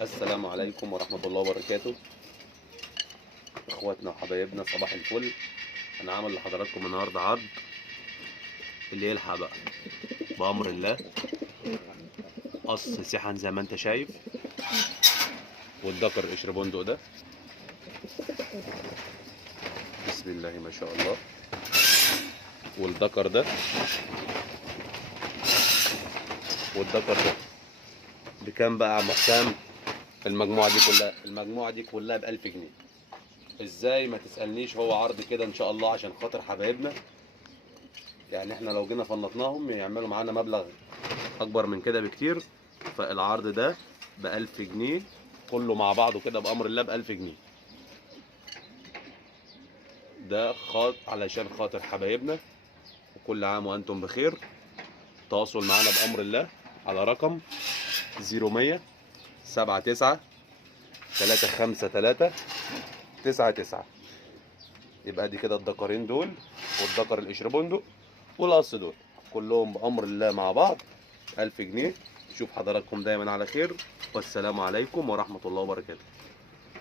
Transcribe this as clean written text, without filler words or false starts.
السلام عليكم ورحمة الله وبركاته. اخواتنا وحبايبنا صباح الفل. انا عامل لحضراتكم النهارده عرض اللي يلحق بقى بأمر الله. قص سحن زي ما انت شايف، والدكر قشر بندق ده بسم الله ما شاء الله. والدكر ده والدكر ده بكام بقى يا عم حسام؟ المجموعة دي كلها ب1000 جنيه. ازاي ما تسألنيش، هو عرض كده ان شاء الله عشان خاطر حبايبنا. يعني احنا لو جينا فنطناهم يعملوا معانا مبلغ اكبر من كده بكتير. فالعرض ده ب1000 جنيه كله مع بعضه كده بأمر الله ب1000 جنيه. ده علشان خاطر حبايبنا، وكل عام وانتم بخير. تواصل معانا بأمر الله على رقم 0100 79 353 99. يبقى دي كده الدكرين دول، والدكر القشر بندق والقص دول كلهم بأمر الله مع بعض 1000 جنيه. نشوف حضراتكم دايما على خير، والسلام عليكم ورحمة الله وبركاته.